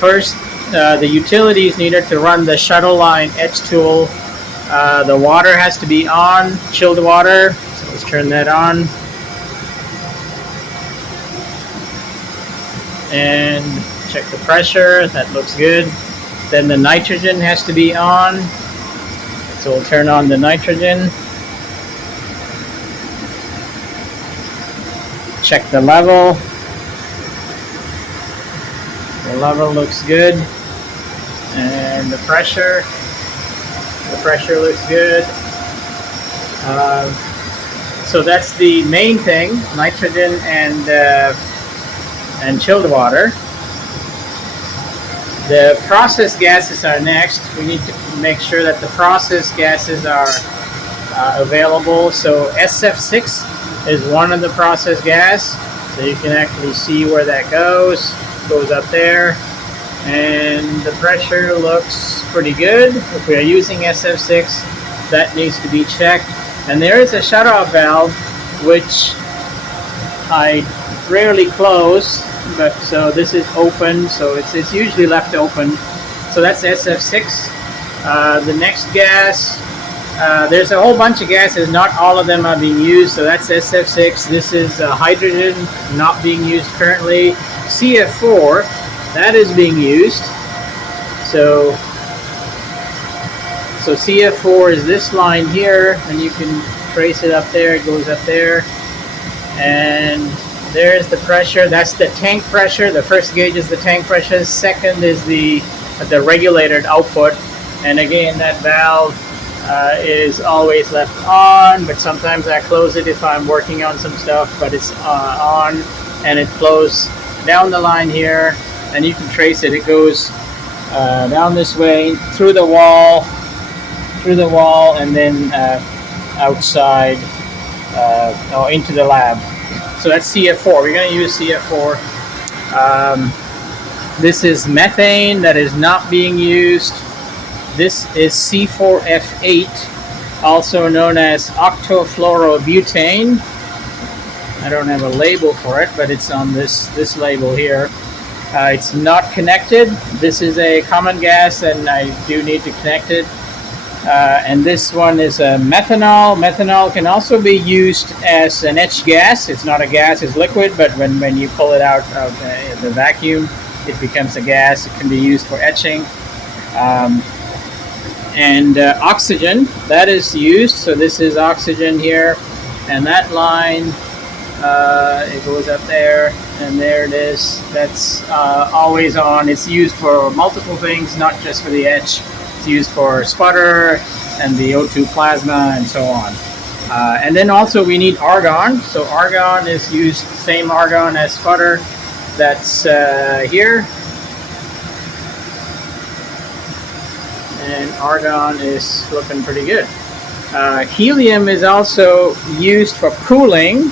First, the utilities needed to run the Shuttleline etch tool. The water has to be on, chilled water. So let's turn that on. And check the pressure, that looks good. Then the nitrogen has to be on. So we'll turn on the nitrogen. Check the level. The level looks good. And the pressure looks good. So that's the main thing, nitrogen and chilled water. The process gases are next. We need to make sure that the process gases are available. So SF6 is one of the process gas. So you can actually see where that goes. Goes up there. And the pressure looks pretty good. If we are using SF6, that needs to be checked. And there is a shutoff valve, which I rarely close, but so this is open, so it's usually left open. So that's SF6. The next gas, there's a whole bunch of gases, not all of them are being used, so that's SF6. This is hydrogen, not being used currently. CF4, that is being used. So CF4 is this line here, and you can trace it up there. It goes up there, and there's the pressure. That's the tank pressure. The first gauge is the tank pressure. Second is the regulated output. And again, that valve is always left on, but sometimes I close it if I'm working on some stuff. But it's on, and it flows down the line here, and you can trace it. It goes down this way through the wall, and then outside or into the lab. So that's CF4. We're going to use CF4. This is methane that is not being used. This is C4F8, also known as octofluorobutane. I don't have a label for it, but it's on this label here. It's not connected. This is a common gas, and I do need to connect it. And this one is a methanol. Methanol can also be used as an etch gas. It's not a gas, it's liquid, but when you pull it out of the vacuum, it becomes a gas. It can be used for etching. And oxygen, that is used. So this is oxygen here, and that line, it goes up there, and there it is. That's always on. It's used for multiple things, not just for the etch. It's used for sputter and the O2 plasma and so on. And then also we need argon. So argon is used, same argon as sputter. That's here. And argon is looking pretty good. Helium is also used for cooling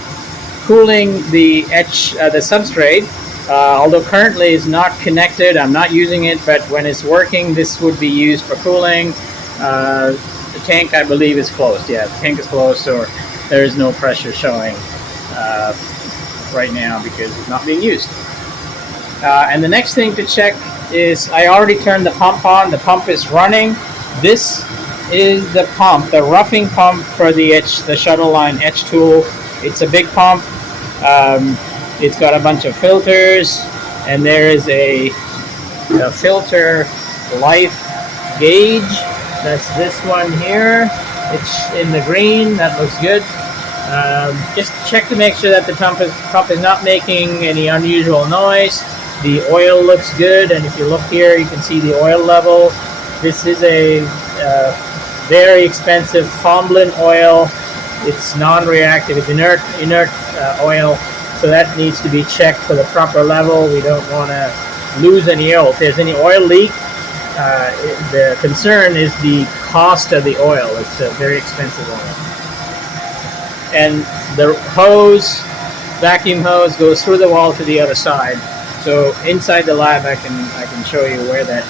the etch, the substrate. Although currently it's not connected, I'm not using it, but when it's working, this would be used for cooling. The tank, I believe, is closed. Yeah, the tank is closed, so there is no pressure showing right now because it's not being used. And the next thing to check is I already turned the pump on. The pump is running. This is the pump, the roughing pump for the etch, the Shuttleline etch tool. It's a big pump. It's got a bunch of filters, and there is a filter life gauge. That's this one here. It's in the green. That looks good. Just check to make sure that the pump is not making any unusual noise. The oil looks good, and if you look here, you can see the oil level. This is a very expensive Fomblin oil. It's non-reactive. It's inert oil. So that needs to be checked for the proper level. We don't want to lose any oil. If there's any oil leak, the concern is the cost of the oil. It's a very expensive oil. And the hose, vacuum hose, goes through the wall to the other side. So inside the lab, I can show you where that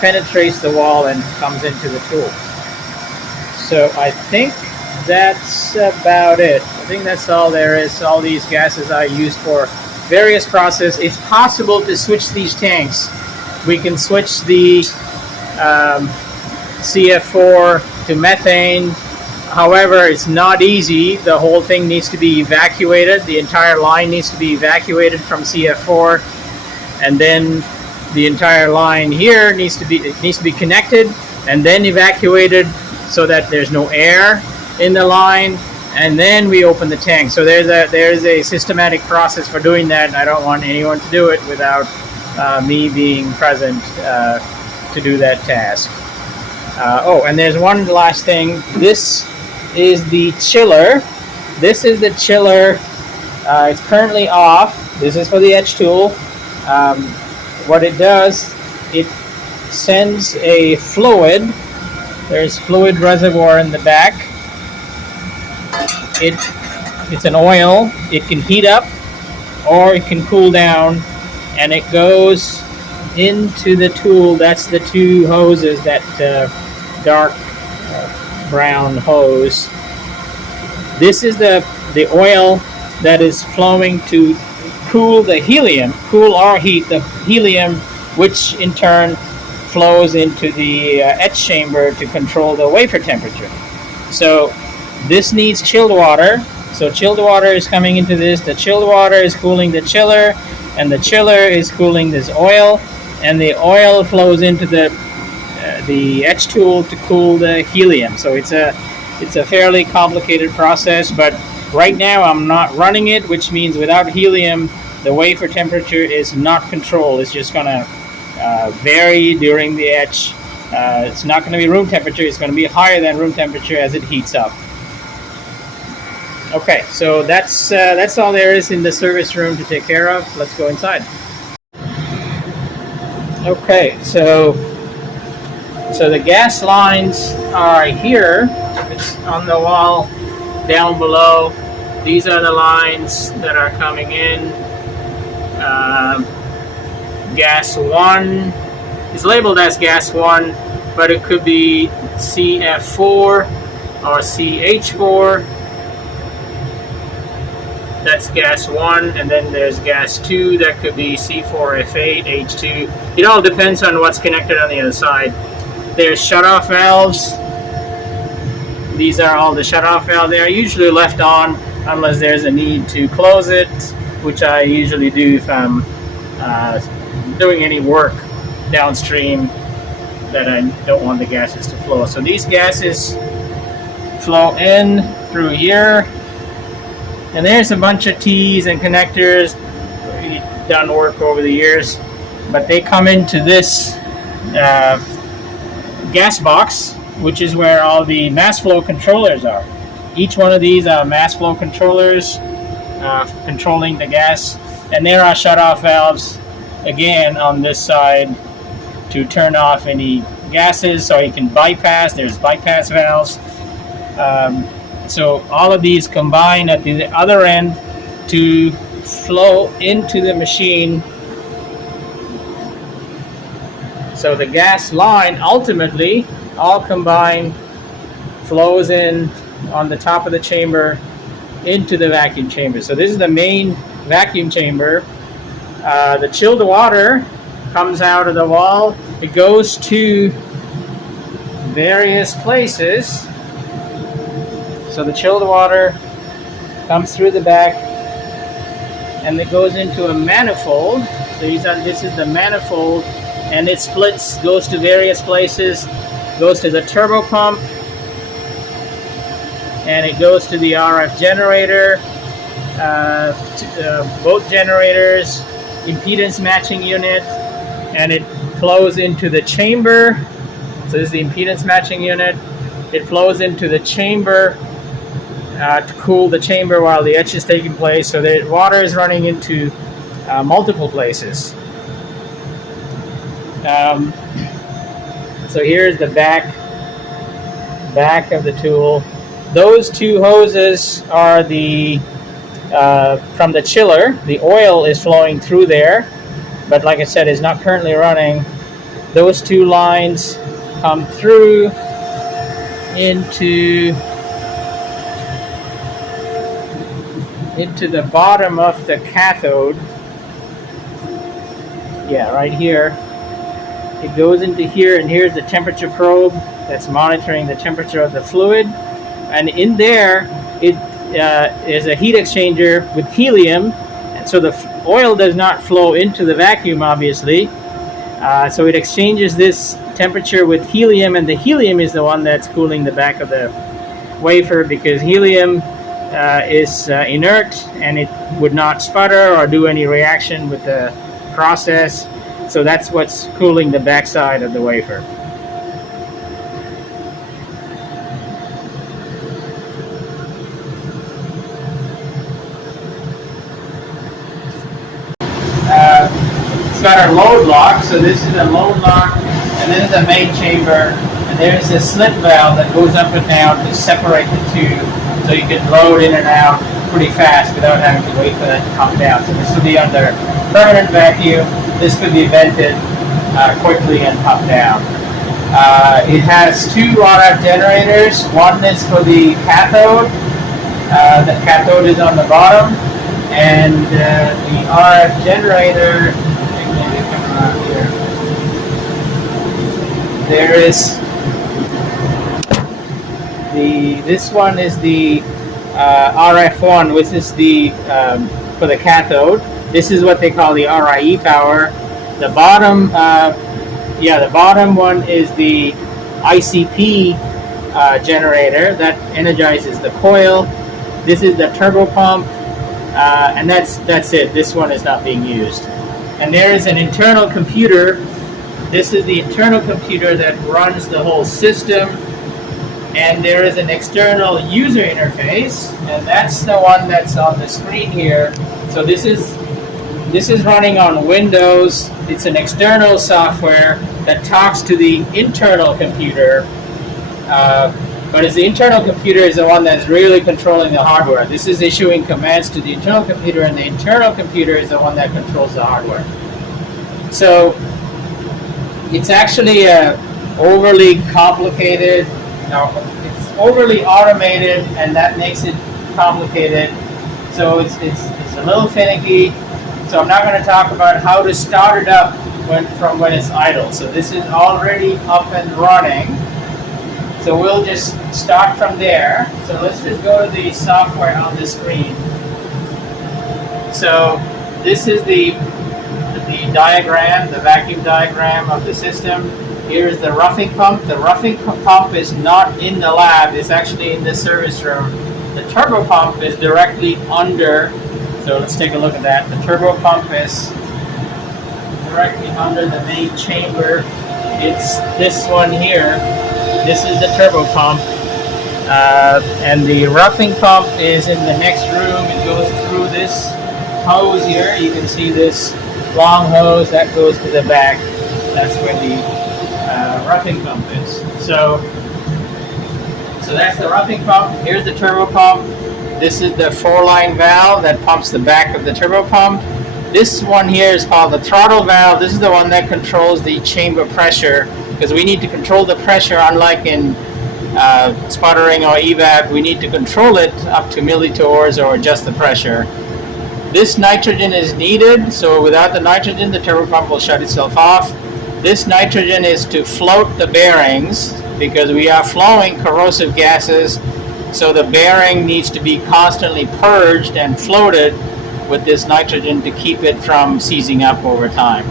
penetrates the wall and comes into the tool. So I think that's about it. I think that's all there is. All these gases are used for various processes. It's possible to switch these tanks We can switch the CF4 to methane. However, it's not easy. The whole thing needs to be evacuated. The entire line needs to be evacuated from CF4, and then the entire line here needs to be connected and then evacuated so that there's no air in the line, and then we open the tank. So there's a systematic process for doing that, and I don't want anyone to do it without me being present to do that task. Oh, and there's one last thing. This is the chiller. This is the chiller. It's currently off. This is for the etch tool. What it does, it sends a fluid. There's fluid reservoir in the back. It's an oil. It can heat up or it can cool down, and it goes into the tool. That's the two hoses, that dark brown hose. This is the oil that is flowing to cool the helium, cool or heat the helium, which in turn flows into the etch chamber to control the wafer temperature. So this needs chilled water. So chilled water is coming into this. The chilled water is cooling the chiller, and the chiller is cooling this oil, and the oil flows into the etch tool to cool the helium. So it's a fairly complicated process, but right now I'm not running it, which means without helium, the wafer temperature is not controlled. It's just going to vary during the etch. It's not going to be room temperature. It's going to be higher than room temperature as it heats up. Okay, so that's all there is in the service room to take care of. Let's go inside. Okay, so the gas lines are here. It's on the wall down below. These are the lines that are coming in. Gas 1 is labeled as gas 1, but it could be CF4 or CH4. That's gas 1, and then there's gas 2. That could be C4F8, H2. It all depends on what's connected on the other side. There's shutoff valves. These are all the shutoff valves. They are usually left on unless there's a need to close it, which I usually do if I'm doing any work downstream that I don't want the gases to flow. So these gases flow in through here, and there's a bunch of T's and connectors. We've done work over the years, but they come into this gas box, which is where all the mass flow controllers are. Each one of these are mass flow controllers controlling the gas, and there are shutoff valves again on this side to turn off any gases, so you can bypass. There's bypass valves. So all of these combine at the other end to flow into the machine. So the gas line ultimately all combined flows in on the top of the chamber into the vacuum chamber. So this is the main vacuum chamber. The chilled water comes out of the wall. It goes to various places. So the chilled water comes through the back, and it goes into a manifold. So this is the manifold, and it splits, goes to various places, goes to the turbo pump, and it goes to the RF generator, both generators, impedance matching unit, and it flows into the chamber. So this is the impedance matching unit. It flows into the chamber to cool the chamber while the etch is taking place. So the water is running into multiple places. So here's the back of the tool. Those two hoses are the from the chiller. The oil is flowing through there, but like I said, it's not currently running. Those two lines come through into the bottom of the cathode. Yeah, right here. It goes into here, and here's the temperature probe that's monitoring the temperature of the fluid. And in there, it is a heat exchanger with helium, and so the oil does not flow into the vacuum, obviously. So it exchanges this temperature with helium, and the helium is the one that's cooling the back of the wafer, because helium is inert and it would not sputter or do any reaction with the process. So that's what's cooling the backside of the wafer. It's got our load lock, so this is a load lock, and this is a main chamber, and there's a slit valve that goes up and down to separate the two, so you can load in and out pretty fast without having to wait for that to come down. So this will be under permanent vacuum. This could be vented quickly and pumped down. It has two RF generators. One is for the cathode. The cathode is on the bottom, and the RF generator, there is this one is the RF1, which is the for the cathode. This is what they call the RIE power. The bottom, the bottom one is the ICP generator that energizes the coil. This is the turbo pump, and that's it. This one is not being used. And there is an internal computer. This is the internal computer that runs the whole system. And there is an external user interface, and that's the one that's on the screen here. So this is running on Windows. It's an external software that talks to the internal computer. But as the internal computer is the one that's really controlling the hardware. This is issuing commands to the internal computer, and the internal computer is the one that controls the hardware. So it's actually overly complicated. It's overly automated, and that makes it complicated. So it's a little finicky. So I'm not going to talk about how to start it up from when it's idle. So this is already up and running. So we'll just start from there. So let's just go to the software on the screen. So this is the diagram, the vacuum diagram of the system. Here's the roughing pump. The roughing pump is not in the lab. It's actually in the service room. The turbo pump is directly under. So let's take a look at that. The turbo pump is directly under the main chamber. It's this one here. This is the turbo pump. And the roughing pump is in the next room. It goes through this hose here. You can see this long hose that goes to the back. That's where the roughing pump is. So that's the roughing pump. Here's the turbo pump. This is the 4-line valve that pumps the back of the turbo pump. This one here is called the throttle valve. This is the one that controls the chamber pressure, because we need to control the pressure. Unlike in sputtering or evap, we need to control it up to millitors or adjust the pressure. This nitrogen is needed, so without the nitrogen, the turbo pump will shut itself off. This nitrogen is to float the bearings, because we are flowing corrosive gases, so the bearing needs to be constantly purged and floated with this nitrogen to keep it from seizing up over time.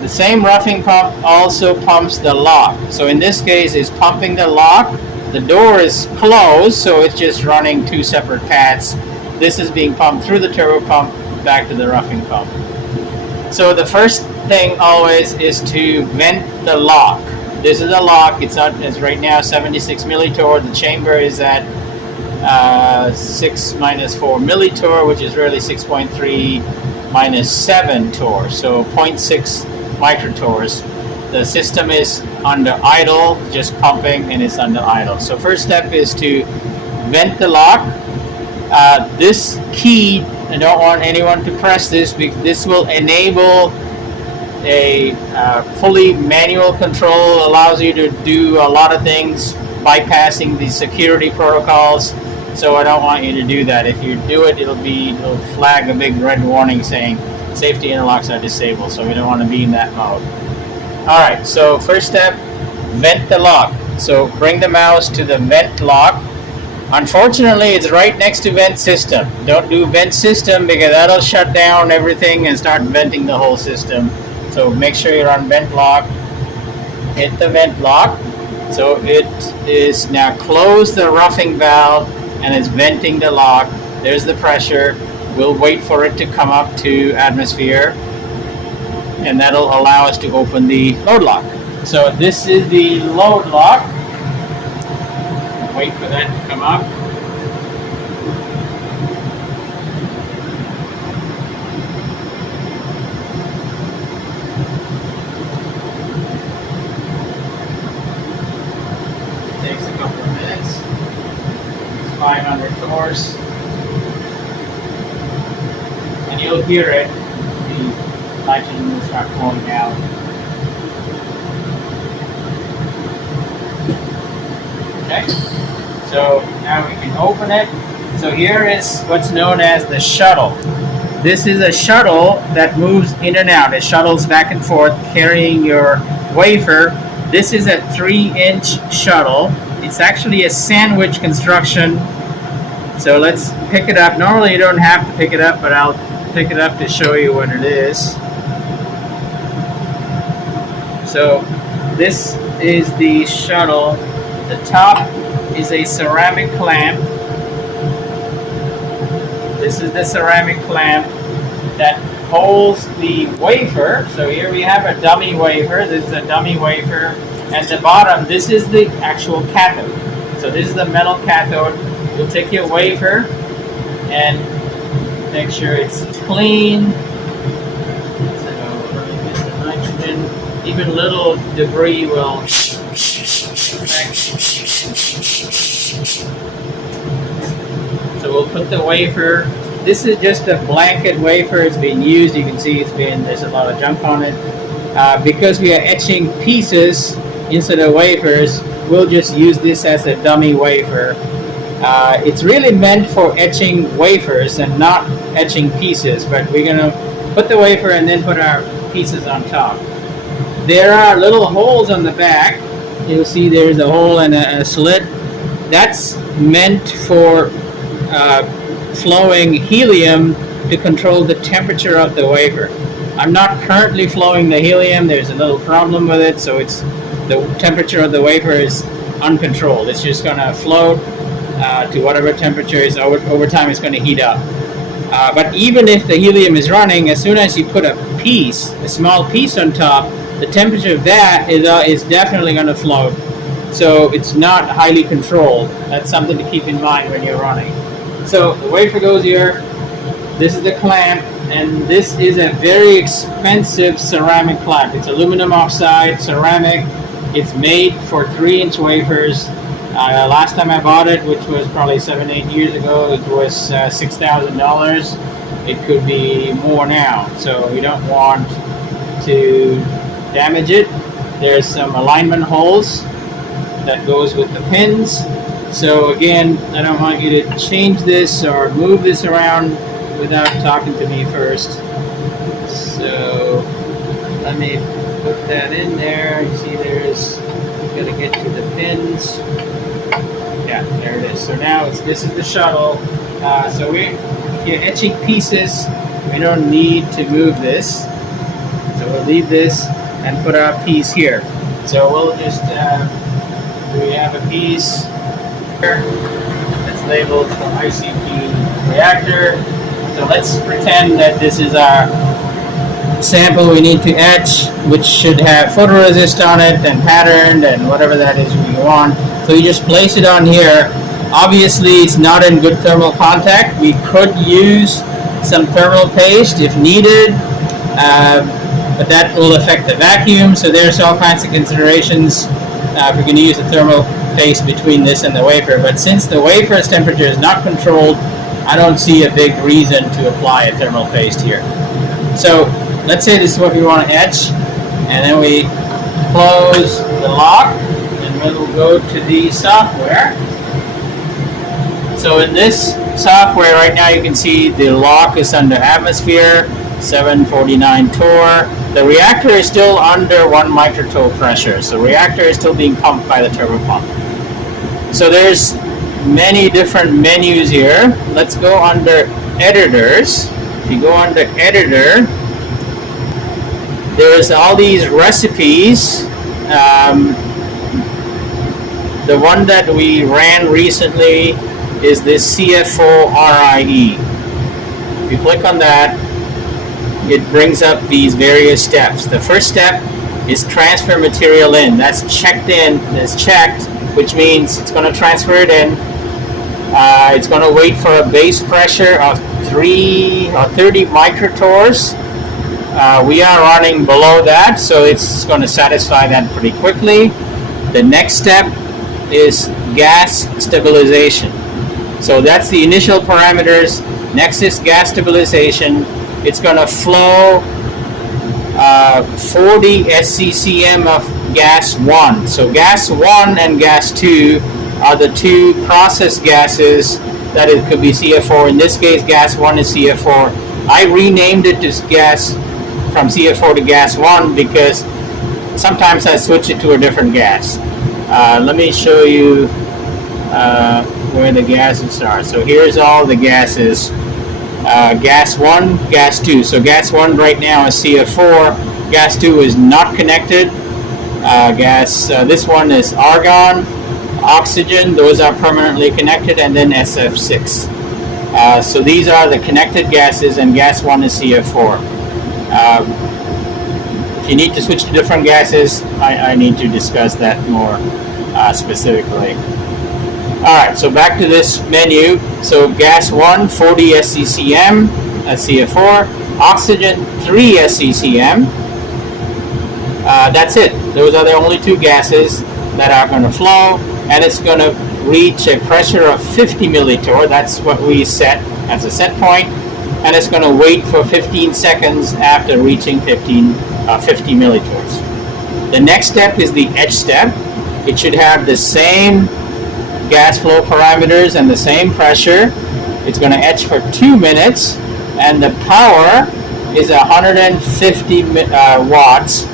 The same roughing pump also pumps the lock. So in this case, it's pumping the lock. The door is closed, so it's just running two separate paths. This is being pumped through the turbo pump back to the roughing pump. So the first thing always is to vent the lock. This is the lock. It's right now 76 millitorr. The chamber is at 6 minus 4 millitorr, which is really 6.3 minus 7 torr, so 0.6 microtorrs. The system is under idle, just pumping, and it's under idle. So first step is to vent the lock. This key, I don't want anyone to press this, because this will enable a fully manual control, allows you to do a lot of things bypassing the security protocols. So I don't want you to do that. If you do it, it'll flag a big red warning saying safety interlocks are disabled. So we don't want to be in that mode. Alright, so first step, vent the lock. So bring the mouse to the vent lock. Unfortunately, it's right next to vent system. Don't do vent system because that'll shut down everything and start venting the whole system. So make sure you're on vent lock. Hit the vent lock. So it is now close the roughing valve and it's venting the lock. There's the pressure. We'll wait for it to come up to atmosphere, and that'll allow us to open the load lock. So this is the load lock. Wait for that to come up. It takes a couple of minutes. It's 500 torques. And you'll hear it. The nitrogen will start flowing out. Okay, so now we can open it. So here is what's known as the shuttle. This is a shuttle that moves in and out. It shuttles back and forth carrying your wafer. This is a 3-inch shuttle. It's actually a sandwich construction. So let's pick it up. Normally you don't have to pick it up, but I'll pick it up to show you what it is. So this is the shuttle. The top is a ceramic clamp. This is the ceramic clamp that holds the wafer. So here we have a dummy wafer. This is a dummy wafer. At the bottom, this is the actual cathode. So this is the metal cathode. You'll take your wafer and make sure it's clean. So let me get the nitrogen. Even little debris will affect. So we'll put the wafer. This is just a blanket wafer. It's being used. You can see there's a lot of junk on it. Because we are etching pieces instead of wafers, we'll just use this as a dummy wafer. It's really meant for etching wafers and not etching pieces, but we're going to put the wafer and then put our pieces on top. There are little holes on the back. You'll see there's a hole and a slit. That's meant for flowing helium to control the temperature of the wafer. I'm not currently flowing the helium. There's a little problem with it, so the temperature of the wafer is uncontrolled. It's just going to float to whatever temperature is. Over time it's going to heat up. But even if the helium is running, as soon as you put a small piece on top, the temperature of that is definitely going to float. So it's not highly controlled. That's something to keep in mind when you're running. So the wafer goes here. This is the clamp, and this is a very expensive ceramic clamp. It's aluminum oxide ceramic. It's made for 3-inch wafers. Last time I bought it, which was probably 7-8 years ago, it was $6,000. It could be more now, so we don't want to damage it. There's some alignment holes that goes with the pins. So again, I don't want you to change this or move this around without talking to me first. So let me put that in there. You see there's, gotta get to the pins. Yeah, there it is. So now this is the shuttle. So if you're etching pieces, we don't need to move this. So we'll leave this and put our piece here. So we'll just, we have a piece here that's labeled for ICP reactor. So let's pretend that this is our sample we need to etch, which should have photoresist on it and patterned and whatever that is we want. So you just place it on here. Obviously it's not in good thermal contact. We could use some thermal paste if needed, but that will affect the vacuum. So there's all kinds of considerations if we're going to use a thermal paste between this and the wafer. But since the wafer's temperature is not controlled, I don't see a big reason to apply a thermal paste here. So let's say this is what we want to etch, and then we close the lock, and then we'll go to the software. So in this software right now you can see the lock is under atmosphere. 749 torr. The reactor is still under 1 microtorr pressure, so reactor is still being pumped by the turbo pump. So there's many different menus here. Let's go under editors. If you go under editor, there's all these recipes. The one that we ran recently is this CFO RIE. If you click on that, it brings up these various steps. The first step is transfer material in. That's checked in, that's checked, which means it's going to transfer it in. It's going to wait for a base pressure of 3 or 30 microtorrs. We are running below that, so it's going to satisfy that pretty quickly. The next step is gas stabilization. So that's the initial parameters. Next is gas stabilization. It's going to flow 40 SCCM of gas 1. So gas 1 and gas 2 are the two process gases that it could be CF4. In this case, gas 1 is CF4. I renamed it to gas from CF4 to gas 1 because sometimes I switch it to a different gas. Let me show you where the gases are. So here's all the gases. Gas 1, gas 2. So gas 1 right now is CF4. Gas 2 is not connected. This one is argon, oxygen. Those are permanently connected, and then SF6. So these are the connected gases, and gas 1 is CF4. If you need to switch to different gases, I need to discuss that more specifically. Alright, so back to this menu. So gas 1, 40 SCCM, that's CF4. Oxygen, 3 SCCM. That's it. Those are the only two gases that are going to flow, and it's going to reach a pressure of 50 millitorr. That's what we set as a set point, and it's going to wait for 15 seconds after reaching 50 millitorrs. The next step is the etch step. It should have the same gas flow parameters and the same pressure. It's going to etch for 2 minutes, and the power is 150 watts.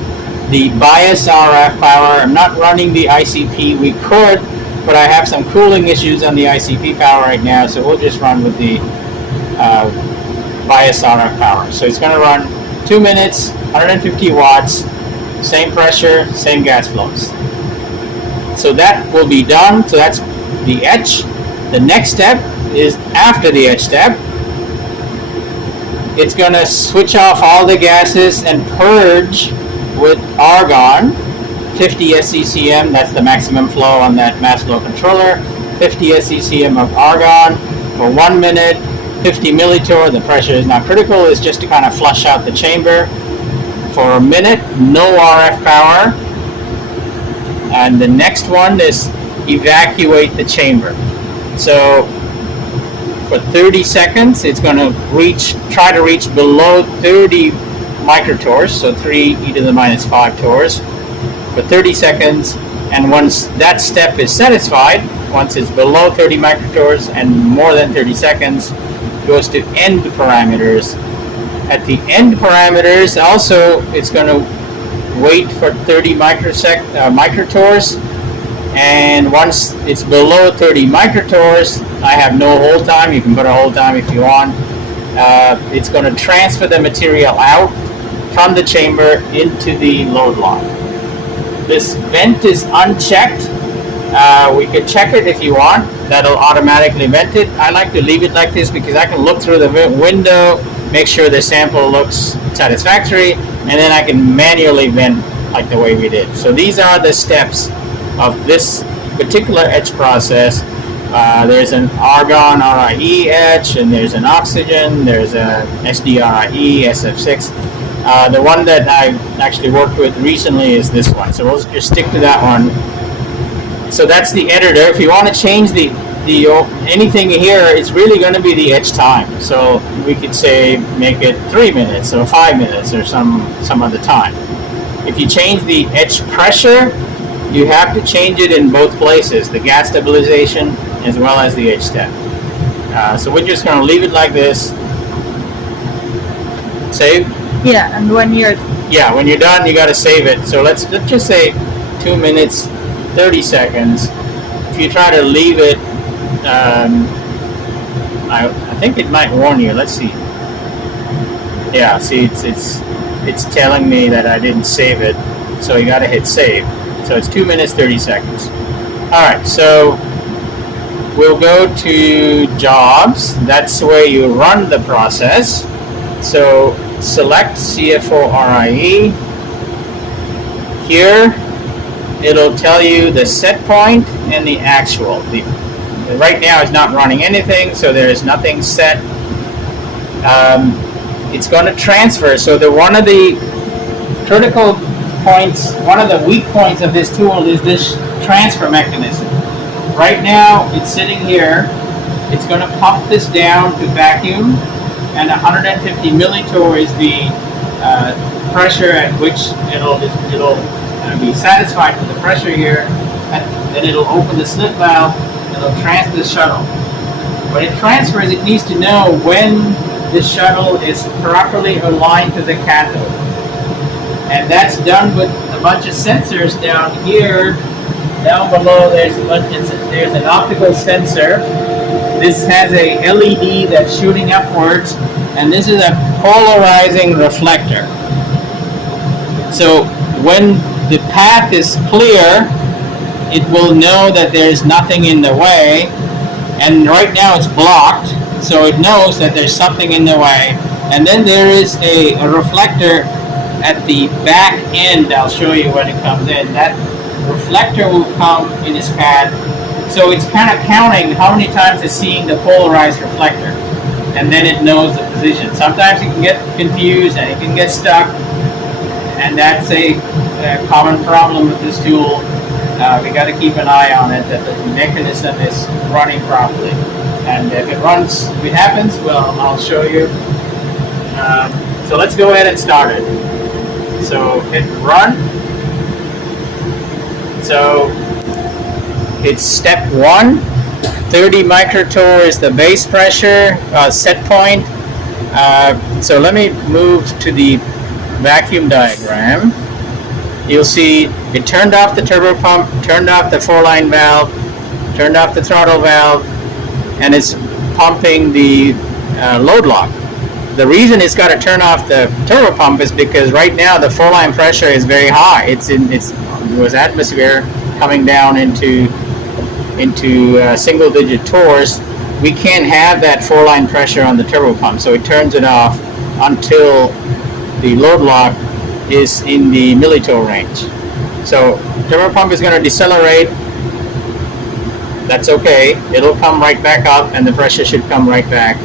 The bias RF power, I'm not running the ICP. We could, but I have some cooling issues on the ICP power right now, so we'll just run with the bias RF power. So it's going to run 2 minutes, 150 watts, same pressure, same gas flows. So that will be done. So that's the etch. The next step is after the etch step. It's going to switch off all the gases and purge with argon, 50 SCCM. That's the maximum flow on that mass flow controller. 50 SCCM of argon for 1 minute, 50 millitorr. The pressure is not critical. It's just to kind of flush out the chamber. For a minute, no RF power. And the next one is evacuate the chamber. So for 30 seconds, it's going to try to reach below 30 microtorrs, so 3 e to the minus 5 torrs for 30 seconds. And once that step is satisfied, once it's below 30 microtorrs and more than 30 seconds, it goes to end parameters. At the end parameters, also, it's going to wait for 30 microtorrs, and once it's below 30 microtorrs, I have no hold time. You can put a hold time if you want. It's going to transfer the material out from the chamber into the load lock. This vent is unchecked. We could check it if you want. That'll automatically vent it. I like to leave it like this because I can look through the window, make sure the sample looks satisfactory, and then I can manually vent like the way we did. So these are the steps of this particular etch process. There's an argon RIE etch, and there's an oxygen, there's a SDRIE, SF6. The one that I actually worked with recently is this one, so we'll just stick to that one. So that's the editor. If you want to change the anything here, it's really going to be the etch time. So we could say make it 3 minutes or 5 minutes or some other time. If you change the etch pressure, you have to change it in both places, the gas stabilization as well as the etch step. So we're just going to leave it like this. Save? Yeah, and when you're when you're done, you got to save it. So let's just say 2 minutes 30 seconds. If you try to leave it, I think it might warn you. Let's see. Yeah, see, it's telling me that I didn't save it, so you got to hit save. So it's 2 minutes 30 seconds. All right, so we'll go to jobs. That's the way you run the process. So select CFO RIE. Here, it'll tell you the set point and the actual. Right now, it's not running anything, so there is nothing set. It's going to transfer. So one of the critical points, one of the weak points of this tool is this transfer mechanism. Right now, it's sitting here. It's going to pump this down to vacuum, and 150 millitorr is the pressure at which it'll be satisfied with the pressure here, and then it'll open the slit valve, and it'll transfer the shuttle. When it transfers, it needs to know when this shuttle is properly aligned to the cathode. And that's done with a bunch of sensors down here. Down below, there's an optical sensor. This has a LED that's shooting upwards, and this is a polarizing reflector. So when the path is clear, it will know that there's nothing in the way, and right now it's blocked, so it knows that there's something in the way. And then there is a reflector at the back end. I'll show you when it comes in. That reflector will come in its path, so it's kind of counting how many times it's seeing the polarized reflector, and then it knows the position. Sometimes it can get confused and it can get stuck, and that's a common problem with this tool. We got to keep an eye on it, that the mechanism is running properly. And if it happens, well, I'll show you. So let's go ahead and start it. So hit run. So it's step 1. 30 microtorr is the base pressure set point. So let me move to the vacuum diagram. You'll see it turned off the turbo pump, turned off the 4-line valve, turned off the throttle valve, and it's pumping the load lock. The reason it's got to turn off the turbo pump is because right now the 4-line pressure is very high. It was atmosphere coming down into single-digit torrs. We can't have that 4-line pressure on the turbo pump, so it turns it off until the load lock is in the millitorr range. So turbo pump is going to decelerate. That's okay. It'll come right back up, and the pressure should come right back.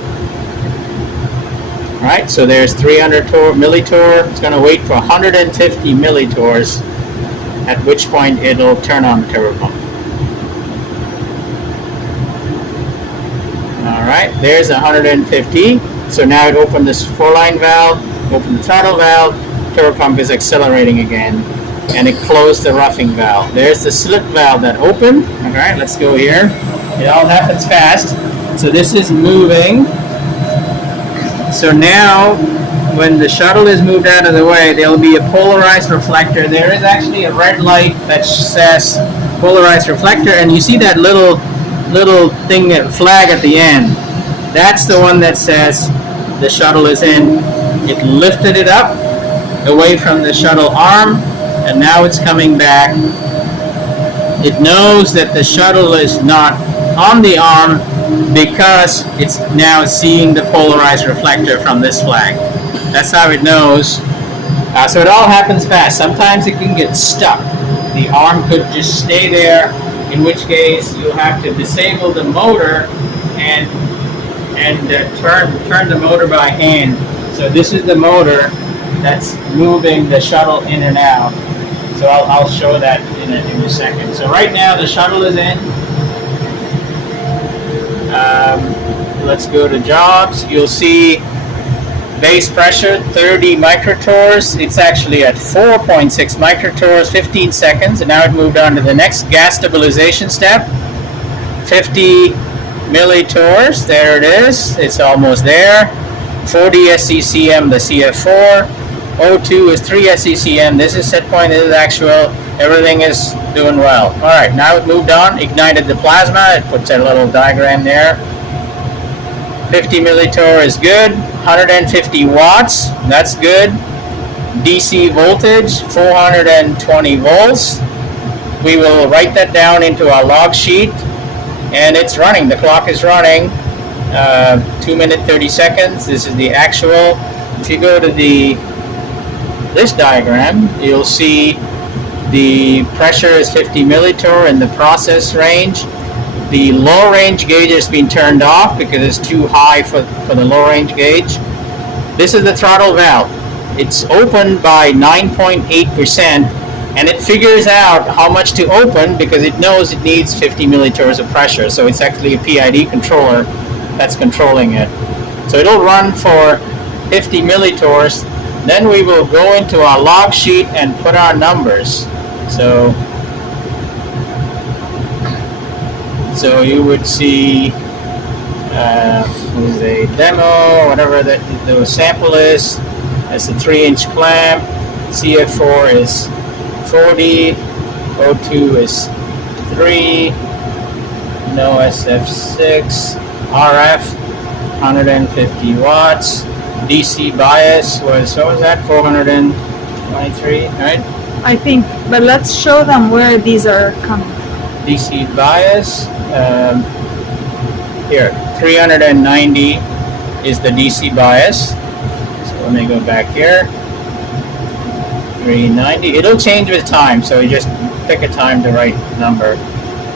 All right, so there's 300 millitorr. It's going to wait for 150 millitorrs, at which point it'll turn on the turbo pump. All right, there's 150. So now it opened this 4-line valve, opened the throttle valve, turbo pump is accelerating again, and it closed the roughing valve. There's the slit valve that opened. All right, let's go here. It all happens fast. So this is moving. So now, when the shuttle is moved out of the way, there will be a polarized reflector. There is actually a red light that says polarized reflector, and you see that little thing, flag at the end. That's the one that says the shuttle is in. It lifted it up away from the shuttle arm, and now it's coming back. It knows that the shuttle is not on the arm because it's now seeing the polarized reflector from this flag. That's how it knows. So it all happens fast. Sometimes it can get stuck. The arm could just stay there, in which case you'll have to disable the motor and turn the motor by hand. So this is the motor that's moving the shuttle in and out. So I'll show that in a second. So right now the shuttle is in. Let's go to jobs. You'll see base pressure 30 microtorrs. It's actually at 4.6 microtorrs, 15 seconds, and now it moved on to the next gas stabilization step. 50 millitorrs. There it is. It's almost there. 40 SCCM, the CF4. O2 is 3 SCCM. This is set point, this is actual. Everything is doing well. All right, now it moved on, ignited the plasma. It puts a little diagram there. 50 millitorr is good. 150 watts, that's good. DC voltage, 420 volts. We will write that down into our log sheet, and it's running. The clock is running. 2 minutes 30 seconds. This is the actual. If you go to this diagram, you'll see the pressure is 50 millitorr in the process range. The low range gauge has been turned off because it's too high for the low range gauge. This is the throttle valve. It's opened by 9.8%, and it figures out how much to open because it knows it needs 50 millitorrs of pressure. So it's actually a PID controller that's controlling it. So it'll run for 50 millitorrs. Then we will go into our log sheet and put our numbers. So you would see a demo, whatever the sample is. It's a 3-inch clamp. CF4 is 40. O2 is 3. No SF6. RF 150 watts. DC bias was, what was that? 423, right? I think, but let's show them where these are coming from. DC bias, here, 390 is the DC bias. So let me go back here. 390. It'll change with time, so you just pick a time to write number.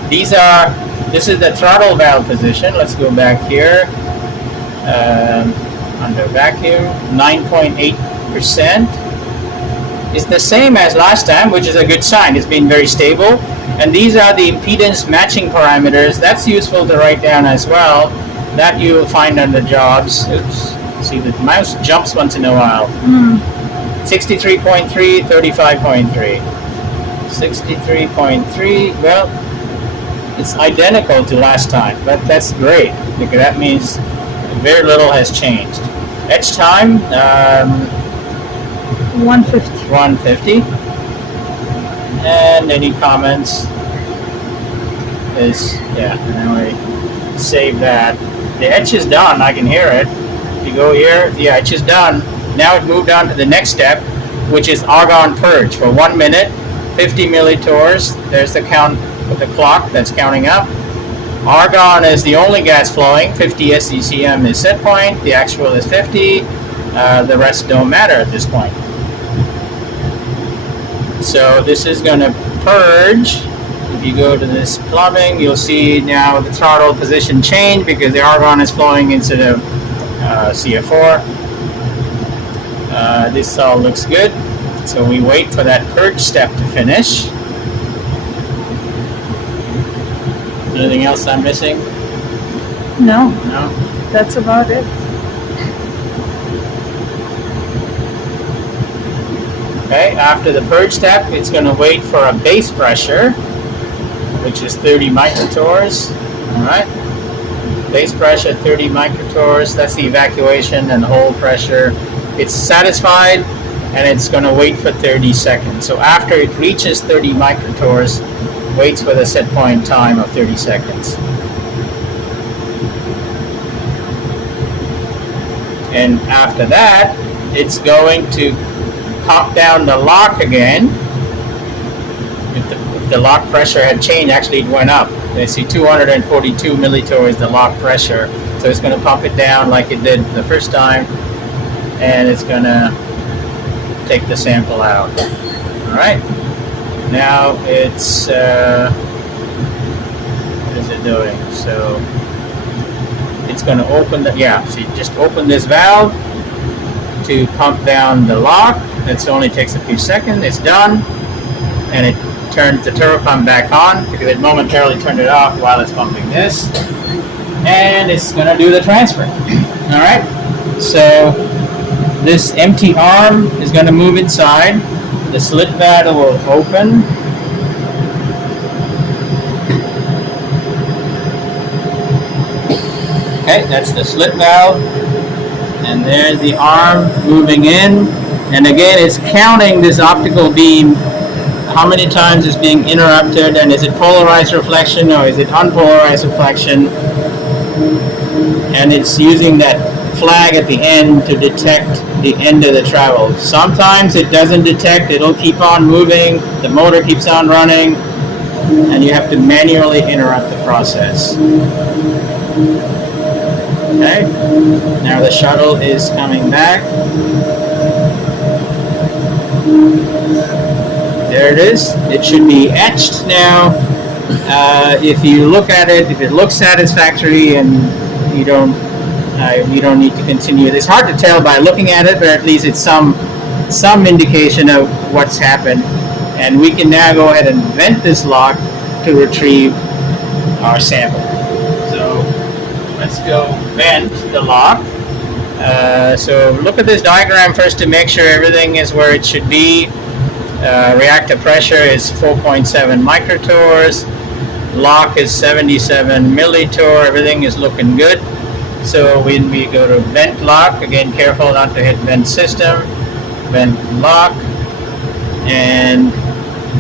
This is the throttle valve position. Let's go back here. Under vacuum, 9.8% is the same as last time, which is a good sign. It's been very stable. And these are the impedance matching parameters. That's useful to write down as well. That you will find under jobs. Oops. See, the mouse jumps once in a while. 63.3, 35.3. 63.3, well, it's identical to last time, but that's great because that means very little has changed. Etch time, 150. 150. And any comments is, yeah, now we save that. The etch is done, I can hear it. If you go here, the etch is done. Now it moved on to the next step, which is argon purge for 1 minute, 50 millitorrs. There's the count with the clock that's counting up. Argon is the only gas flowing. 50 SCCM is set point. The actual is 50. The rest don't matter at this point. So this is going to purge. If you go to this plumbing, you'll see now the throttle position change because the argon is flowing instead of CF4. This all looks good. So we wait for that purge step to finish. Anything else I'm missing? No. No? That's about it. Okay, after the purge step, it's going to wait for a base pressure, which is 30 microtorrs. All right. Base pressure 30 microtorrs. That's the evacuation and hold pressure. It's satisfied, and it's going to wait for 30 seconds. So after it reaches 30 microtorrs, waits for the set point time of 30 seconds. And after that, it's going to pump down the lock again. If the lock pressure had changed, actually it went up. You see 242 millitorr is the lock pressure. So it's going to pump it down like it did the first time, and it's going to take the sample out. All right. Now it's, what is it doing? So it's going to open the, so you just open this valve to pump down the lock. It only takes a few seconds. It's done, and it turns the turbo pump back on because it momentarily turned it off while it's pumping this, and it's going to do the transfer. All right, so this empty arm is going to move inside. The slit valve will open. Okay, that's the slit valve. And there's the arm moving in. And again, it's counting this optical beam, how many times it's being interrupted, and is it polarized reflection or is it unpolarized reflection? And it's using that flag at the end to detect the end of the travel. Sometimes it doesn't detect, it'll keep on moving, the motor keeps on running, and you have to manually interrupt the process. Okay, now the shuttle is coming back. There it is. It should be etched now. If you look at it, if it looks satisfactory and you don't need to continue it. It's hard to tell by looking at it, but at least it's some indication of what's happened. And we can now go ahead and vent this lock to retrieve our sample. So let's go vent the lock. So look at this diagram first to make sure everything is where it should be. Reactor pressure is 4.7 microtors. Lock is 77 millitorr. Everything is looking good. So when we go to vent lock, again careful not to hit vent system, vent lock, and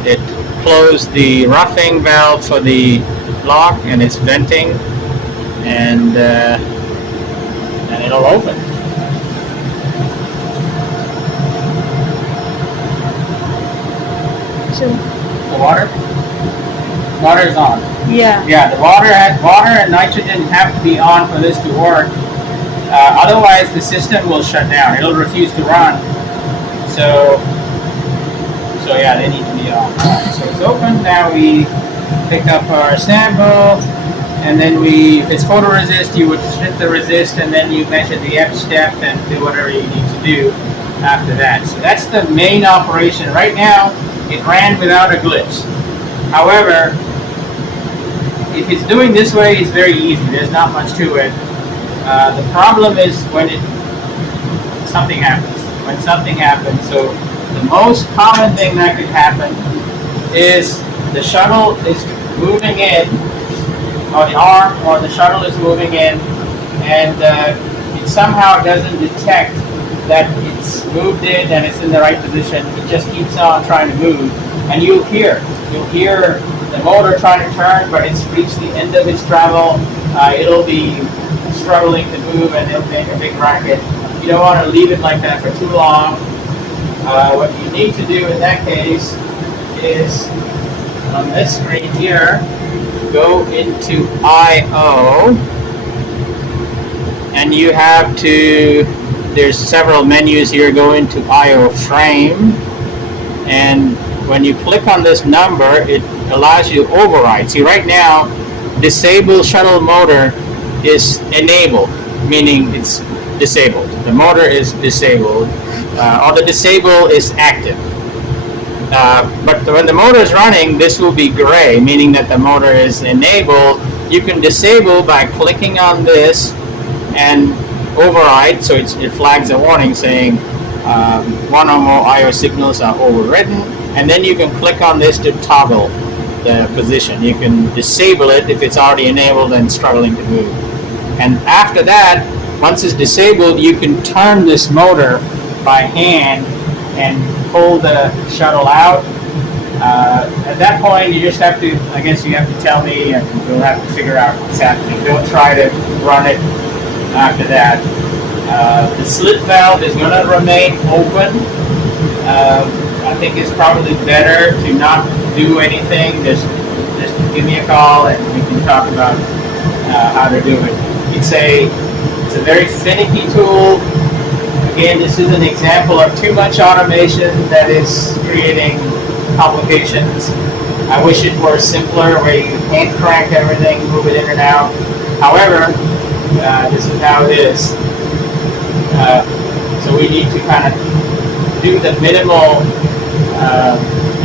it closed the roughing valve for the lock and it's venting, and it'll open. The water is on. Yeah. Yeah, the water and nitrogen have to be on for this to work. Otherwise, the system will shut down. It'll refuse to run. So yeah, they need to be on. Alright, so it's open. Now we pick up our sample, and then if it's photoresist, you would strip the resist, and then you measure the etch depth and do whatever you need to do after that. So that's the main operation. Right now, it ran without a glitch. However, if it's doing this way, it's very easy. There's not much to it. The problem is when something happens. When something happens. So the most common thing that could happen is the shuttle is moving in, or the arm or the shuttle is moving in, and it somehow doesn't detect that it's moved in and it's in the right position. It just keeps on trying to move, and you'll hear the motor trying to turn, but it's reached the end of its travel. It'll be struggling to move, and it'll make a big racket. You don't want to leave it like that for too long. What you need to do in that case is, on this screen here, go into I/O, and you have to, there's several menus here, go into I/O frame, and when you click on this number, it allows you to override. See, right now, disable shuttle motor is enabled, meaning it's disabled. The motor is disabled, or the disable is active. But when the motor is running, this will be gray, meaning that the motor is enabled. You can disable by clicking on this and override, so it flags a warning saying one or more I/O signals are overridden, and then you can click on this to toggle the position. You can disable it if it's already enabled and struggling to move. And after that, once it's disabled, you can turn this motor by hand and pull the shuttle out. At that point, you just have to, I guess you have to tell me, and we'll have to figure out what's happening. Don't try to run it after that. The slit valve is going to remain open. I think it's probably better to not do anything. Just give me a call and we can talk about how to do it. It's a very finicky tool. Again, this is an example of too much automation that is creating complications. I wish it were simpler, where you can't crank everything, move it in and out. However, this is how it is. So we need to kind of do the minimal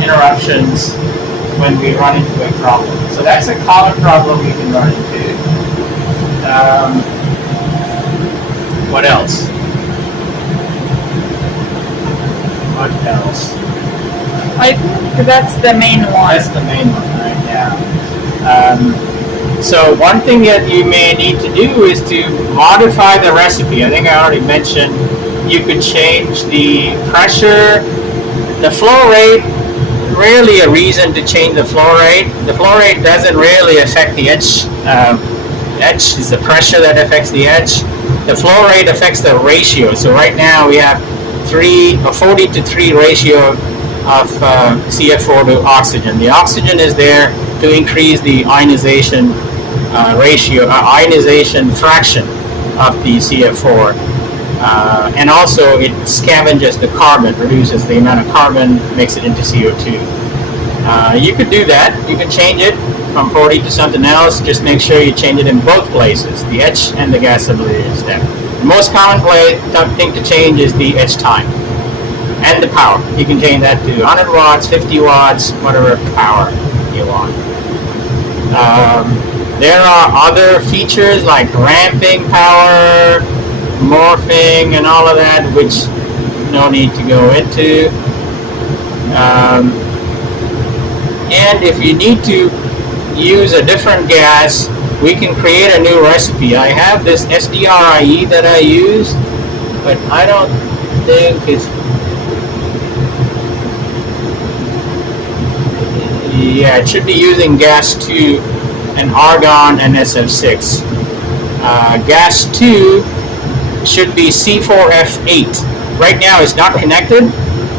interruptions when we run into a problem. So that's a common problem we can run into. What else? What else? I think that's the main one. That's the main one, right? Yeah. So one thing that you may need to do is to modify the recipe. I think I already mentioned you could change the pressure, the flow rate. Rarely a reason to change the flow rate. The flow rate doesn't really affect the etch. Etch is the pressure that affects the etch. The flow rate affects the ratio. So right now we have 40 to 3 ratio of CF4 to oxygen. The oxygen is there to increase the ionization ionization fraction of the CF4. And also it scavenges the carbon, reduces the amount of carbon, makes it into CO2. You could do that. You can change it from 40 to something else. Just make sure you change it in both places, the etch and the gas stability step. The most common thing to change is the etch time and the power. You can change that to 100 watts, 50 watts, whatever power you want. There are other features like ramping power, morphing, and all of that, which no need to go into. And if you need to use a different gas, we can create a new recipe. I have this RIE that I use, but I don't think it's... Yeah, it should be using gas 2 and argon and SF6. Gas 2 should be C4F8. Right now it's not connected.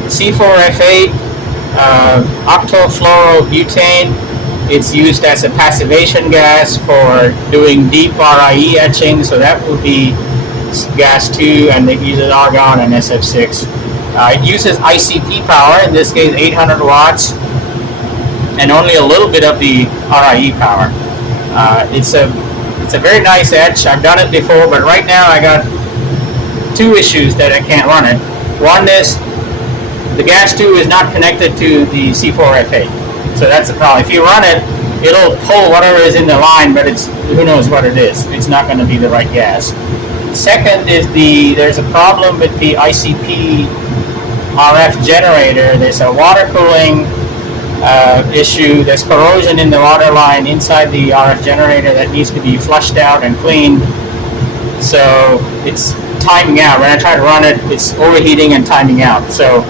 C4F8, octofluorobutane. It's used as a passivation gas for doing deep RIE etching, so that would be gas 2, and it uses argon and SF6. It uses ICP power, in this case 800 watts, and only a little bit of the RIE power. It's a very nice etch. I've done it before, but right now I got 2 issues that I can't run it. One is the gas 2 is not connected to the C4F8. So that's the problem. If you run it, it'll pull whatever is in the line, but who knows what it is. It's not going to be the right gas. Second is there's a problem with the ICP RF generator. There's a water cooling issue. There's corrosion in the water line inside the RF generator that needs to be flushed out and cleaned. So it's timing out. When I try to run it, it's overheating and timing out. So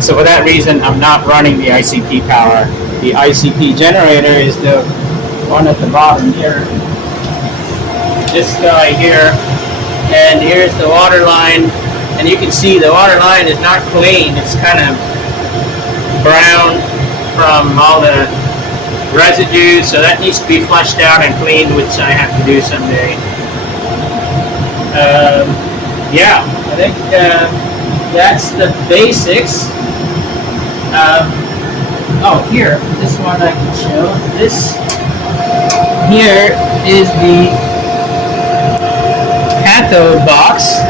for that reason, I'm not running the ICP power. The ICP generator is the one at the bottom here. This guy here. And here's the water line. And you can see the water line is not clean. It's kind of brown from all the residues. So that needs to be flushed out and cleaned, which I have to do someday. Yeah, I think that's the basics. Oh, here, this one I can show. This here is the cathode box.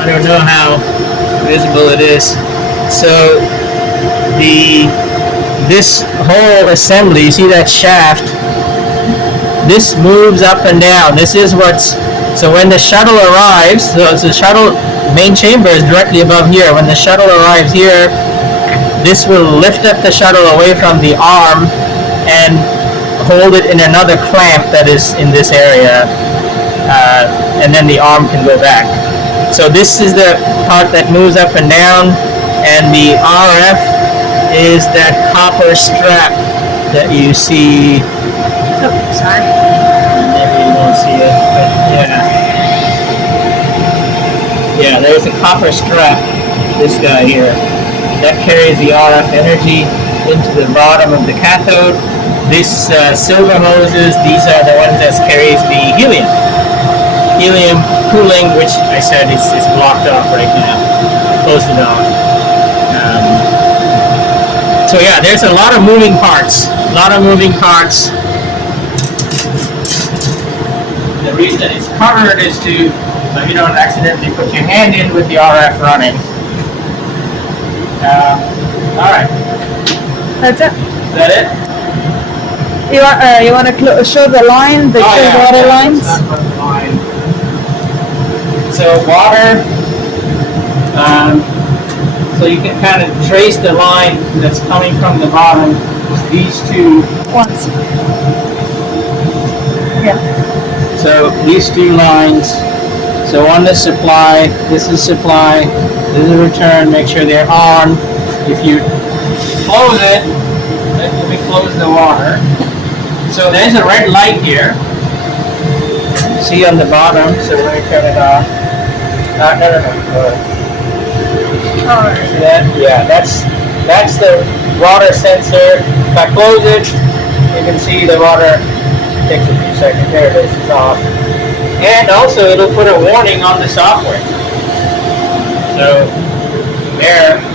I don't know how visible it is. So this whole assembly, you see that shaft, this moves up and down. This is so when the shuttle arrives, so the shuttle main chamber is directly above here. When the shuttle arrives here, this will lift up the shuttle away from the arm and hold it in another clamp that is in this area, and then the arm can go back. So this is the part that moves up and down, and the RF is that copper strap that you see. Oh, sorry. Maybe you won't see it, but yeah. Yeah, there's a copper strap, this guy here, that carries the RF energy into the bottom of the cathode. These silver hoses, these are the ones that carries the helium. Helium cooling, which I said is blocked off right now. Closed it off. So yeah, there's a lot of moving parts. The reason it's covered is so you don't accidentally put your hand in with the RF running. Alright. That's it. Is that it? You want to show the line, the water lines? So water, So you can kind of trace the line that's coming from the bottom. These two. Once. Yeah. So these two lines. So one is supply. This is supply. This is return. Make sure they're on. If you close it, let me close the water. So there's a red light here. See on the bottom. So let me turn it off. No. Alright. See that? Yeah, that's the water sensor. If I close it, you can see the water takes a few seconds. There it is, it's off. And also it'll put a warning on the software. So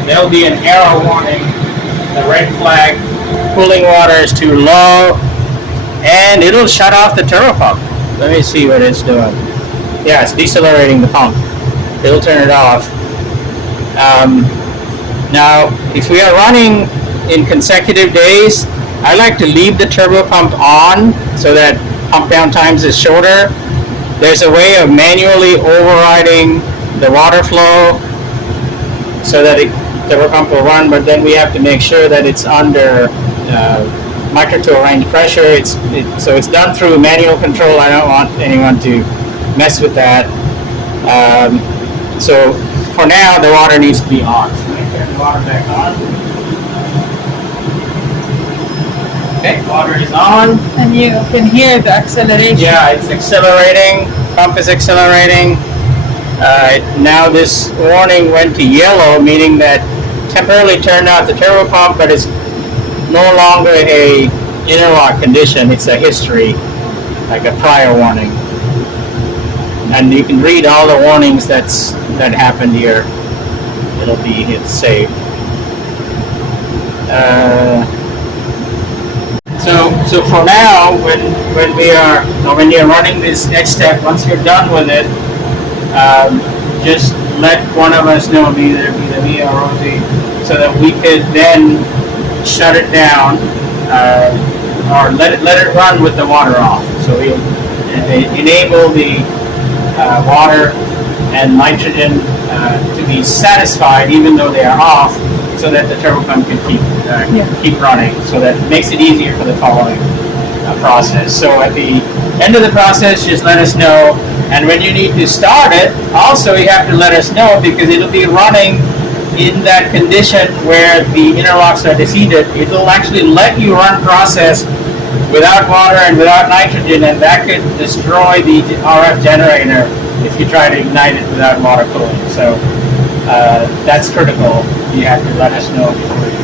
there'll be an error warning, the red flag, cooling water is too low, and it'll shut off the turbo pump. Let me see what it's doing. Yeah, it's decelerating the pump. It'll turn it off. Now, if we are running in consecutive days, I like to leave the turbo pump on so that pump down times is shorter. There's a way of manually overriding the water flow so that the turbo pump will run, but then we have to make sure that it's under micro-toe range pressure. So it's done through manual control. I don't want anyone to mess with that. So for now, the water needs to be on. So let me turn the water back on. Okay, water is on. And you can hear the acceleration. Yeah, it's accelerating. Pump is accelerating. Now this warning went to yellow, meaning that temporarily turned out the turbo pump, but it's no longer a interlock condition. It's a history, like a prior warning. And you can read all the warnings that happened here. It'll be saved. So for now, when you're running this etch step, once you're done with it, just let one of us know, either me or Rosie, so that we could then shut it down, or let it run with the water off. So we'll enable the water and nitrogen to be satisfied even though they are off, so that the turbo pump can keep running. So that makes it easier for the following process. So at the end of the process, just let us know. And when you need to start it, also you have to let us know, because it'll be running in that condition where the interlocks are defeated. It'll actually let you run process without water and without nitrogen, and that could destroy the RF generator if you try to ignite it without water cooling. So that's critical. You have to let us know before you